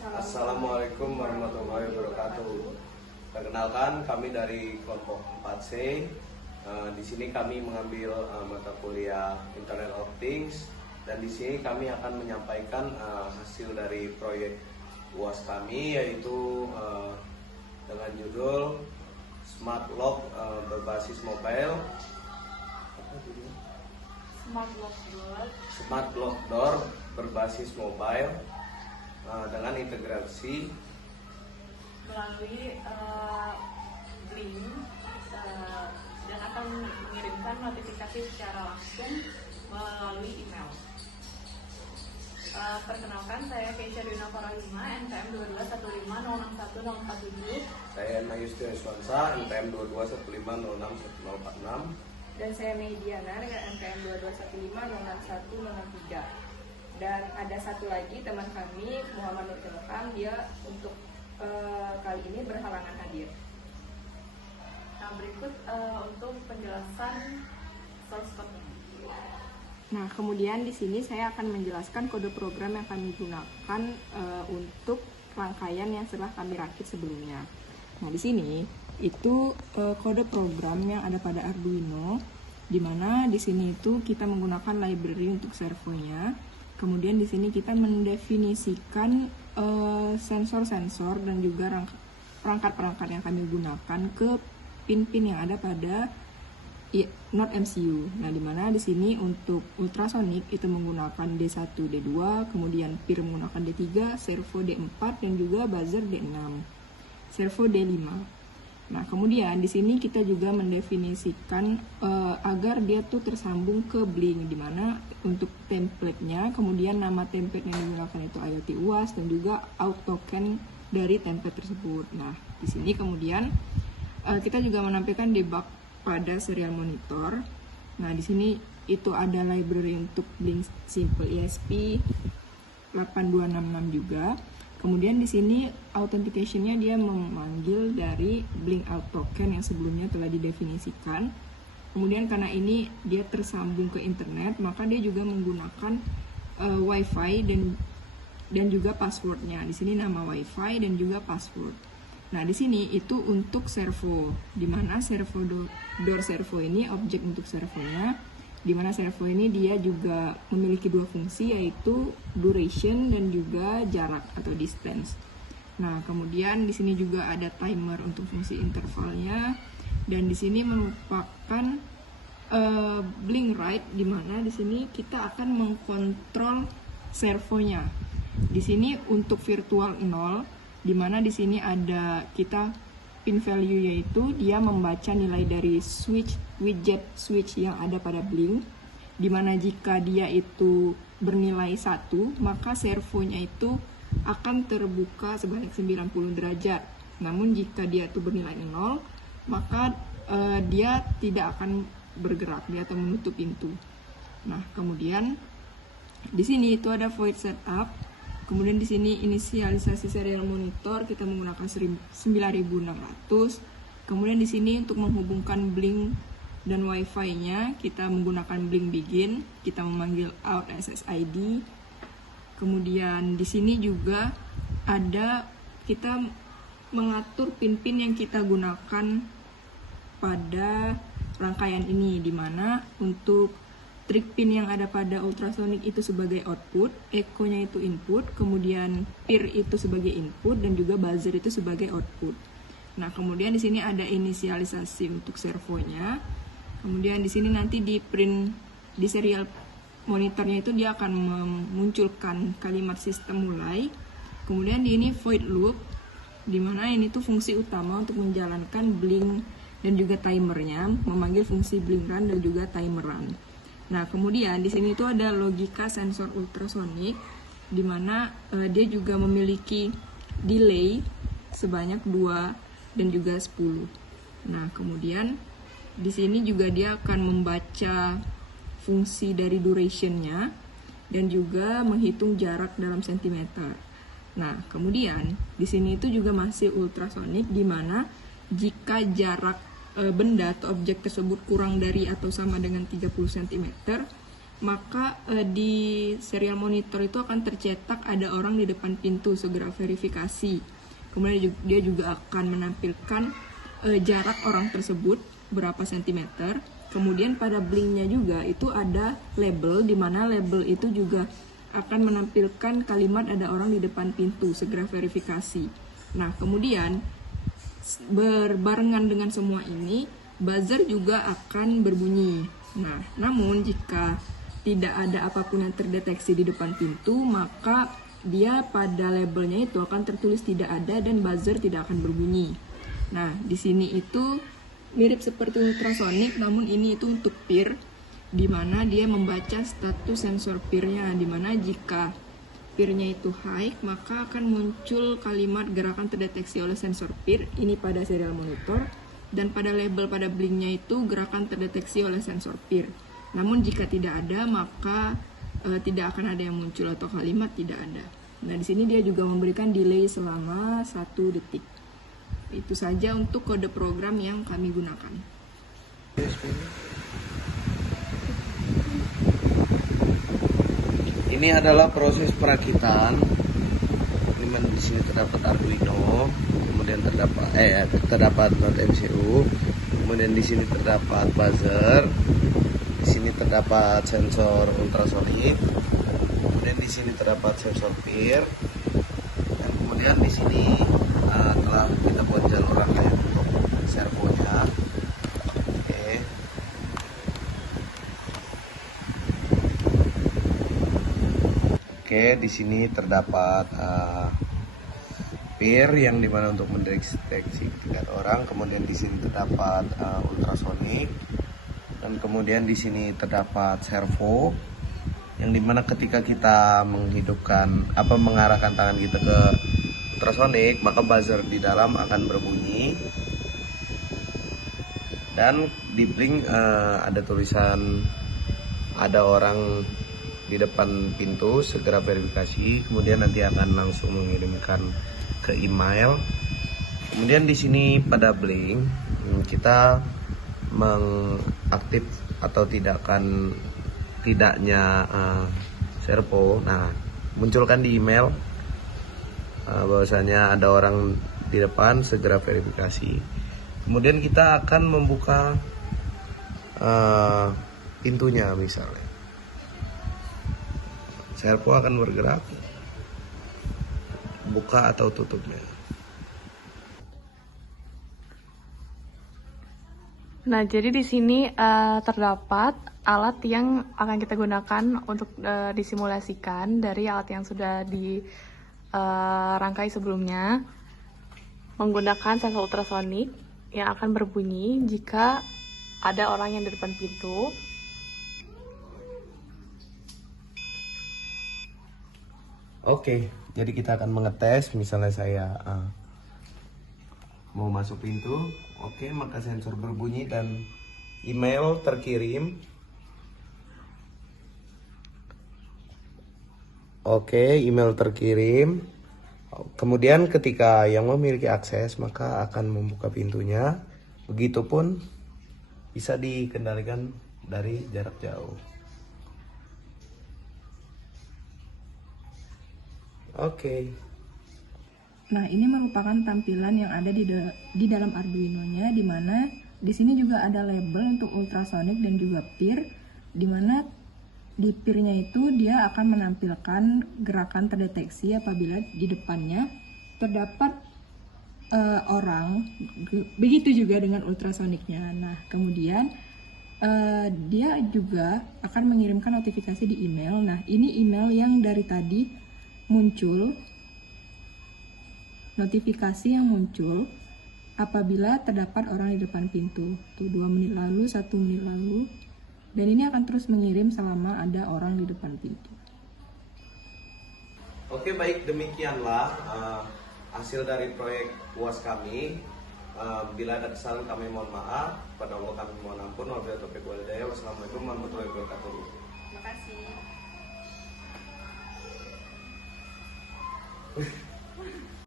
Assalamualaikum warahmatullahi wabarakatuh. Perkenalkan, kami dari kelompok 4C. Di sini kami mengambil mata kuliah Internet of Things, dan di sini kami akan menyampaikan hasil dari proyek UAS kami, yaitu dengan judul Smart Lock berbasis mobile. Apa judulnya? Smart Lock Door berbasis mobile dengan integrasi melalui Blink dan akan mengirimkan notifikasi secara langsung melalui email. Perkenalkan, saya Keisha Dina Farahima, NPM 2215061047. Saya Nayustin Swansa, NPM 2215061046. Dan saya Mediana dengan NPM 2215061063. Dan ada satu lagi teman kami, Muhammad Nur Ilham, dia untuk kali ini berhalangan hadir. Nah, berikut untuk penjelasan source code-nya. Nah, kemudian di sini saya akan menjelaskan kode program yang kami gunakan untuk rangkaian yang telah kami rakit sebelumnya. Nah, di sini itu kode program yang ada pada Arduino, di mana di sini itu kita menggunakan library untuk servonya. Kemudian di sini kita mendefinisikan sensor-sensor dan juga perangkat-perangkat yang kami gunakan ke pin-pin yang ada pada Node MCU. Nah, di mana di sini untuk ultrasonic itu menggunakan D1, D2, kemudian PIR menggunakan D3, servo D4 dan juga buzzer D6, servo D5. Nah, kemudian di sini kita juga mendefinisikan agar dia tuh tersambung ke Blink, di mana untuk template-nya, kemudian nama template yang digunakan itu IoT UAS dan juga out token dari template tersebut. Nah, di sini kemudian kita juga menampilkan debug pada serial monitor. Nah, di sini itu ada library untuk Blink Simple ESP 8266 juga. Kemudian di sini authentication-nya dia memanggil dari Blink Out Token yang sebelumnya telah didefinisikan. Kemudian karena ini dia tersambung ke internet, maka dia juga menggunakan Wi-Fi dan juga password-nya. Di sini nama Wi-Fi dan juga password. Nah, di sini itu untuk servo, di mana door servo ini objek untuk servonya, di mana servo ini dia juga memiliki dua fungsi, yaitu duration dan juga jarak atau distance. Nah, kemudian di sini juga ada timer untuk fungsi intervalnya, dan di sini merupakan blink right, di mana di sini kita akan mengkontrol servonya. Di sini untuk virtual 0, di mana di sini ada kita pin value, yaitu dia membaca nilai dari widget switch yang ada pada Blink, dimana jika dia itu bernilai 1, maka servonya itu akan terbuka sebanyak 90 derajat. Namun jika dia itu bernilai 0, maka dia tidak akan bergerak, dia akan menutup pintu. Nah, kemudian di sini itu ada void setup. Kemudian di sini inisialisasi serial monitor kita menggunakan 9600. Kemudian di sini untuk menghubungkan Blink dan Wi-Fi-nya kita menggunakan Blink Begin. Kita memanggil out SSID. Kemudian di sini juga ada kita mengatur pin-pin yang kita gunakan pada rangkaian ini, di mana untuk trik pin yang ada pada ultrasonic itu sebagai output, echo-nya itu input, kemudian PIR itu sebagai input, dan juga buzzer itu sebagai output. Nah, kemudian di sini ada inisialisasi untuk servonya. Kemudian di sini nanti di print di serial monitornya itu dia akan memunculkan kalimat sistem mulai. Kemudian di ini void loop, di mana ini tuh fungsi utama untuk menjalankan blink dan juga timernya, memanggil fungsi blink run dan juga timer run. Nah, kemudian di sini itu ada logika sensor ultrasonic, di mana dia juga memiliki delay sebanyak 2 dan juga 10. Nah, kemudian di sini juga dia akan membaca fungsi dari duration-nya dan juga menghitung jarak dalam sentimeter. Nah, kemudian di sini itu juga masih ultrasonic, di mana jika jarak benda atau objek tersebut kurang dari atau sama dengan 30 cm, maka di serial monitor itu akan tercetak ada orang di depan pintu, segera verifikasi. Kemudian dia juga akan menampilkan jarak orang tersebut berapa sentimeter. Kemudian pada blinknya juga itu ada label, di mana label itu juga akan menampilkan kalimat ada orang di depan pintu, segera verifikasi. Nah, kemudian berbarengan dengan semua ini, buzzer juga akan berbunyi. Nah, namun jika tidak ada apapun yang terdeteksi di depan pintu, maka dia pada labelnya itu akan tertulis tidak ada dan buzzer tidak akan berbunyi. Nah, di sini itu mirip seperti ultrasonik, namun ini itu untuk peer, di mana dia membaca status sensor peer-nya, di mana jika peer-nya itu high, maka akan muncul kalimat gerakan terdeteksi oleh sensor peer, ini pada serial monitor, dan pada label pada blinknya itu gerakan terdeteksi oleh sensor peer. Namun jika tidak ada, maka tidak akan ada yang muncul atau kalimat tidak ada. Nah, di sini dia juga memberikan delay selama 1 detik. Itu saja untuk kode program yang kami gunakan. Ini adalah proses perakitan. Di sini terdapat Arduino, kemudian terdapat not MCU, kemudian di sini terdapat buzzer, di sini terdapat sensor ultrasonik, kemudian di sini terdapat sensor peer, dan kemudian di sini telah kita buat jalur rangkaian untuk servonya. Oke, di sini terdapat peer yang dimana untuk mendeteksi tingkat orang, kemudian di sini terdapat ultrasonik, dan kemudian di sini terdapat servo yang dimana ketika kita mengarahkan tangan kita ke ultrasonik, maka buzzer di dalam akan berbunyi, dan di blink ada tulisan ada orang di depan pintu, segera verifikasi. Kemudian nanti akan langsung mengirimkan ke email. Kemudian di sini pada blink kita mengaktif atau tidaknya servo. Nah, munculkan di email bahwasanya ada orang di depan, segera verifikasi. Kemudian kita akan membuka pintunya misalnya. Servo akan bergerak, buka atau tutupnya. Nah, jadi di sini terdapat alat yang akan kita gunakan untuk disimulasikan dari alat yang sudah dirangkai sebelumnya, menggunakan sensor ultrasonik yang akan berbunyi jika ada orang yang di depan pintu. Oke, jadi kita akan mengetes. Misalnya saya mau masuk pintu, oke, maka sensor berbunyi dan email terkirim. Oke, email terkirim. Kemudian ketika yang memiliki akses, maka akan membuka pintunya. Begitupun bisa dikendalikan dari jarak jauh. Oke. Nah, ini merupakan tampilan yang ada di dalam Arduino-nya, di mana di sini juga ada label untuk ultrasonik dan juga peer, di mana di peer-nya itu dia akan menampilkan gerakan terdeteksi apabila di depannya terdapat orang. Begitu juga dengan ultrasoniknya. Nah, kemudian dia juga akan mengirimkan notifikasi di email. Nah, ini email yang dari tadi muncul, notifikasi yang muncul apabila terdapat orang di depan pintu. Tuh, 2 menit lalu, 1 menit lalu, dan ini akan terus mengirim selama ada orang di depan pintu. Oke, baik, demikianlah hasil dari proyek UAS kami. Bila ada kesalahan kami mohon maaf, pada Allah kami mohon ampun. Wabillahi taufiq wal hidayah. Wassalamualaikum warahmatullahi wabarakatuh. Terima kasih.